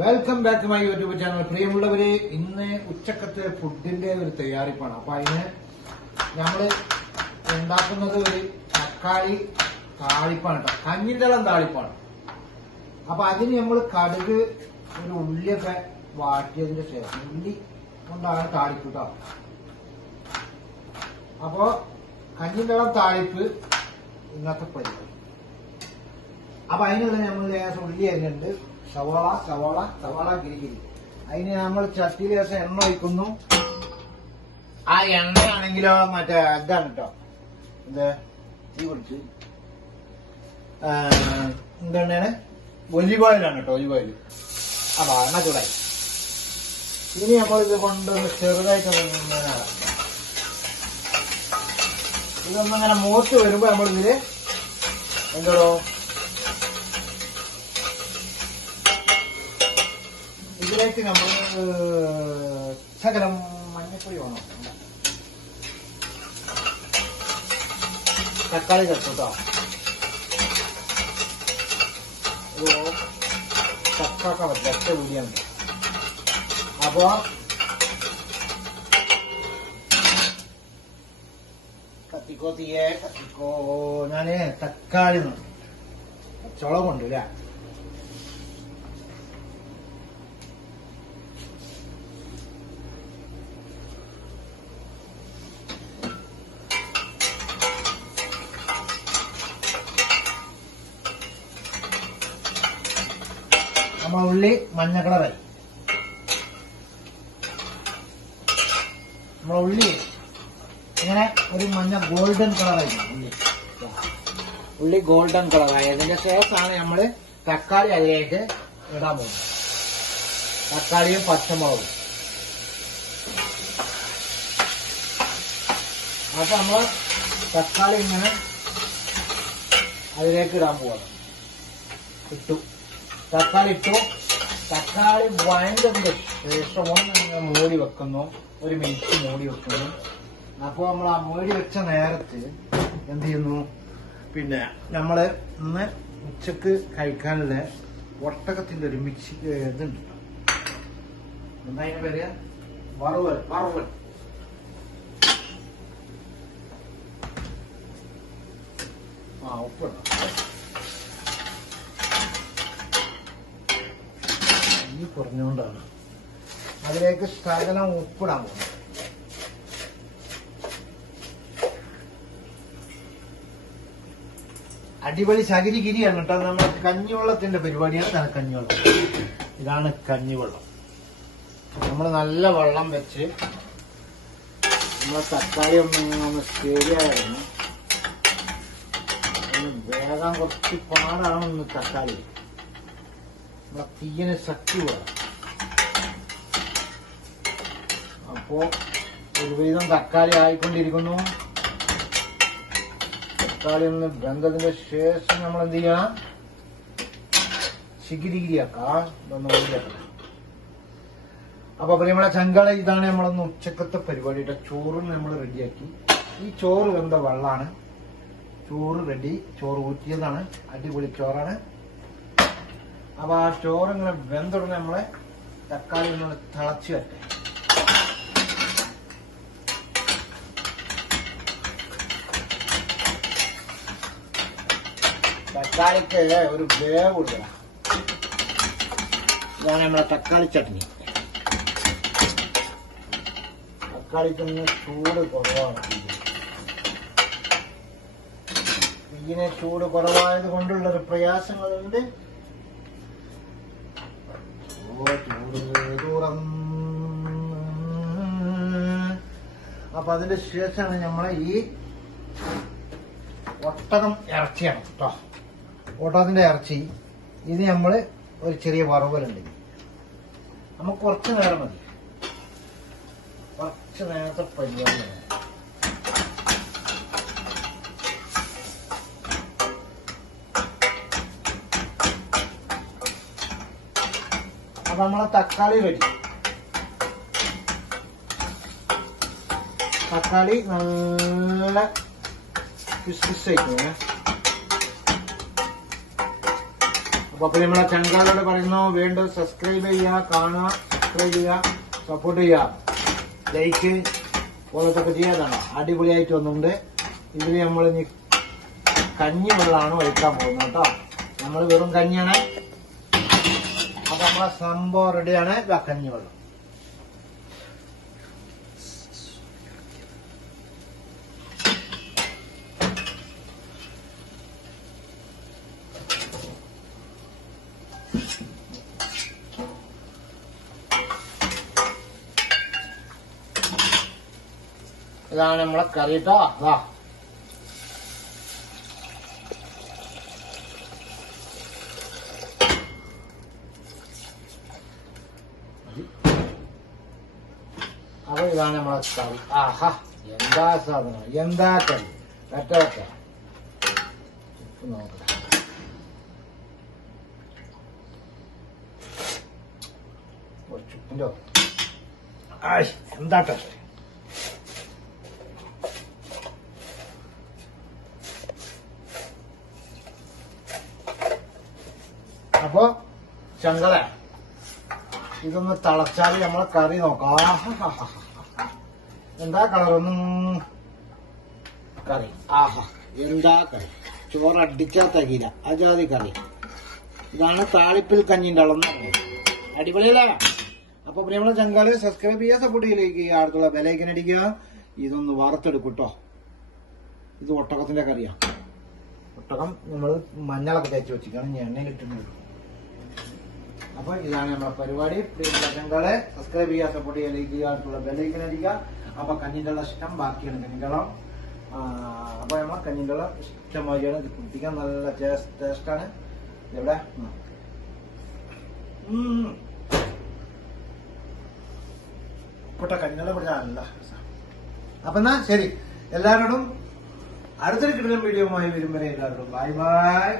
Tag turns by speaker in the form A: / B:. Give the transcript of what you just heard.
A: Welcome back my YouTube channel പ്രിയമുള്ളവര് ഇന്ന് ഉച്ചക്കത്തെ ഫുഡിന്റെ ഒരു തയ്യാറിപ്പാണ് അപ്പൊ അതിന് നമ്മൾ ഉണ്ടാക്കുന്നത് ഒരു തക്കാളി താളിപ്പാണ് കേട്ടോ കഞ്ഞിന്തളം താളിപ്പാണ്. അപ്പൊ അതിന് നമ്മൾ കടുക് ഒരു ഉള്ളിയൊക്കെ വാട്ടിയതിന്റെ ശേഷം ഉള്ളി കൊണ്ടാണ് താളിപ്പ് കേട്ടോ അപ്പോ കഞ്ഞിന്തളം താളിപ്പ് ഇന്നത്തെ പരിപാടി. അപ്പൊ അതിനുള്ള നമ്മൾ ലേശം ഉള്ളി അരിഞ്ഞിട്ടുണ്ട്. സവാള സവാള സവാള കിരിക്കിരി അതിന് നമ്മൾ ചട്ടിയിൽ ലേശം എണ്ണ ഒഴിക്കുന്നു. ആ എണ്ണയാണെങ്കിലോ മറ്റേ ഇതാണ് കേട്ടോ ഇത് തീ കുടിച്ച് എന്താണ് ഒലിവ് ഓയിലാണ് കേട്ടോ ഒലിവ് ഓയിൽ അപ്പൊ എണ്ണ ചൂടായി. ഇനി നമ്മൾ ഇത് കൊണ്ട് ചെറുതായിട്ട് ഇതൊന്നിങ്ങനെ മൂത്ത് വരുമ്പോ നമ്മളിതിൽ എന്തോ ഇതിലേക്ക് നമ്മൾ ശകലം മഞ്ഞപ്പൊടി വേണം. തക്കാളി ചേർത്തുട്ടോ അപ്പൊ കത്തിക്കോ തീയെ കത്തിക്കോ. ഞാൻ തക്കാളി ചോളം കൊണ്ടുല്ലേ ഉള്ളി മഞ്ഞ കളറായി നമ്മളെ ഉള്ളി ഇങ്ങനെ ഒരു മഞ്ഞ ഗോൾഡൻ കളറായി ഉള്ളി. ഉള്ളി ഗോൾഡൻ കളറായി അതിന്റെ ശേഷമാണ് നമ്മൾ തക്കാളി അതിലേക്ക് ഇടാൻ പോകുന്നത്. തക്കാളിയും പച്ചമുളകും. അപ്പൊ നമ്മൾ തക്കാളി ഇങ്ങനെ അതിലേക്ക് ഇടാൻ പോവാണ്. ഇട്ടു. തക്കാളി ഇട്ടു. തക്കാളി വഴണ്ടതിന്റെ ശേഷം ഒന്ന് മൂടി വെക്കുന്നു. ഒരു മിനിറ്റ് മൂടി വെക്കുന്നു. അപ്പോൾ നമ്മൾ ആ മൂടി വെച്ച നേരത്ത് എന്ത് ചെയ്യുന്നു? പിന്നെ നമ്മൾ ഇന്ന് ഉച്ചയ്ക്ക് കഴിക്കാനുള്ള ഒട്ടകത്തിന്റെ ഒരു മിക്സി ഇതുണ്ട്. എന്താ അതിന് പേര്? വറുവൽ വറുവൽ. ആ ഉപ്പിടാം കുറഞ്ഞുകൊണ്ടാണ്. അതിലേക്ക് ശകലം ഉപ്പിടാൻ പോകുന്നത് അടിപൊളി ശകിരി ഗിരിയാണ് കേട്ടോ. നമ്മൾ കഞ്ഞിവെള്ളത്തിന്റെ പരിപാടിയാണ്. തന്നെ കഞ്ഞിവെള്ളം. ഇതാണ് കഞ്ഞിവെള്ളം. നമ്മൾ നല്ല വെള്ളം വെച്ച് നമ്മളെ തക്കാളി ഒന്ന് ഒന്ന് ശരിയായിരുന്നു വേഗം കുറച്ച് പാടാണ് ഒന്ന് തക്കാളി. നമ്മളെ തീയനെ ശക്തി വേണം അപ്പോ ഒരുവിധം തക്കാളി ആയിക്കൊണ്ടിരിക്കുന്നു. തക്കാളി ഒന്ന് വെന്തതിന്റെ ശേഷം നമ്മൾ എന്ത് ചെയ്യണം ശിഗിരിഗിരിയാക്കാം അപ്പൊ പ്രിയമുള്ള ചങ്കള ഇതാണ് നമ്മളൊന്ന് ഉച്ചക്കത്തെ പരിപാടിയുടെ ചോറും നമ്മൾ റെഡിയാക്കി. ഈ ചോറ് വെന്ത വെള്ളമാണ് ചോറ് റെഡി. ചോറ് ഊറ്റിയതാണ്. അടിപൊളി ചോറാണ്. അപ്പൊ ആ ചോറ് ഇങ്ങനെ വെന്തുടനെ നമ്മളെ തക്കാളി ഒന്ന് തിളച്ച് വരട്ടെ. തക്കാളിക്ക് ഒരു വേവ് കൊടുക്കണം. ഇതാണ് നമ്മളെ തക്കാളി ചട്നി. തക്കാളിക്കൊന്ന് ചൂട് കുറവാണ്. ഇതിനെ ചൂട് കുറവായത് കൊണ്ടുള്ളൊരു പ്രയാസങ്ങളുണ്ട് ഓ, ചൂട് തുറന്ന്. അപ്പൊ അതിന്റെ ശേഷമാണ് നമ്മളെ ഈ ഒട്ടകം ഇറച്ചിയാണ് കേട്ടോ. ഒട്ടകത്തിന്റെ ഇറച്ചി. ഇത് നമ്മൾ ഒരു ചെറിയ വറവലുണ്ട് നമുക്ക് കുറച്ച് നേരം മതി. കുറച്ച് നേരത്തെ പരിപാടി മതി. അപ്പൊ നമ്മളെ തക്കാളി റെഡി തക്കാളി നല്ല പിസ് അപ്പൊ അപ്പൊ നമ്മളെ ചങ്കാലോട് പറയുന്നു വീണ്ടും സബ്സ്ക്രൈബ് ചെയ്യുക കാണുക സബ്സ്ക്രൈബ് ചെയ്യുക സപ്പോർട്ട് ചെയ്യുക. ലൈക്ക് പോലത്തൊക്കെ ചെയ്യാതാണ് അടിപൊളിയായിട്ട് വന്നിട്ടുണ്ട്. ഇതിൽ നമ്മൾ കഞ്ഞി വെള്ളമാണ് ഒഴിക്കാൻ പോകുന്നത് കേട്ടോ. നമ്മൾ വെറും കഞ്ഞിയാണ്. അപ്പൊ നമ്മളെ സംഭവം റെഡിയാണ് കഞ്ഞി വെള്ളം. ഇതാണ് നമ്മളെ കറി കേട്ടോ അതാ അപ്പൊ ഇതാണ് നമ്മളെ കറി ആഹാ എന്താ സാധനം? എന്താ കറി ഒറ്റ ഉപ്പ് നോക്കട്ടെ ആയ് എന്താ കറി അപ്പൊ ചങ്കള ഇതൊന്ന് തളച്ചാൽ നമ്മളെ കറി നോക്കാം. എന്താ കളറൊന്നും? കറി. ആഹാ എന്താ കറി? ചോറ് അടിച്ചാ തകില അജാതി കറി. ഇതാണ് താളിപ്പിൽ കഞ്ഞിന്റെ അളന്ന് അടിപൊളിയല്ലേ? അപ്പൊ പ്രിയമുള്ള ചങ്കാളി സബ്സ്ക്രൈബ് ചെയ്യാ സപ്പോർട്ട് ചെയ്യിലേക്ക് അടുത്തുള്ള ബെലൈക്കൻ അടിക്കുക. ഇതൊന്ന് വറുത്തെടുക്കും കേട്ടോ ഇത് ഒട്ടകത്തിന്റെ കറിയാ. ഒട്ടകം നമ്മൾ മഞ്ഞളൊക്കെ തേച്ച് വെച്ചിരിക്കണം എണ്ണ കിട്ടുന്നത് അപ്പൊ ഇതാണ് നമ്മളെ പരിപാടി. പ്രിയപ്പെട്ട ചങ്കളെ സബ്സ്ക്രൈബ് ചെയ്യുക സപ്പോർട്ട് ചെയ്യുക ലൈക്ക് ചെയ്യുക അടുത്തുള്ള ബെല്ലൈക്കൻ അടിക്കുക. അപ്പൊ കഞ്ഞിന്റെ ഇഷ്ടം ബാക്കിയാണ്. കഞ്ഞിക്കളം അപ്പൊ നമ്മൾ കഞ്ഞിന്റെ ഇഷ്ടമായിയാണ് ഇത് കുടിപ്പിക്കാൻ നല്ല ടേസ്റ്റാണ് ഇവിടെ പൊട്ട കഞ്ഞികളെ രസാ. അപ്പൊ എന്നാ ശരി. എല്ലാവരോടും അടുത്തൊരു കിട്ടുന്ന വീഡിയോ വരും വരെ എല്ലാവരോടും. Bye bye.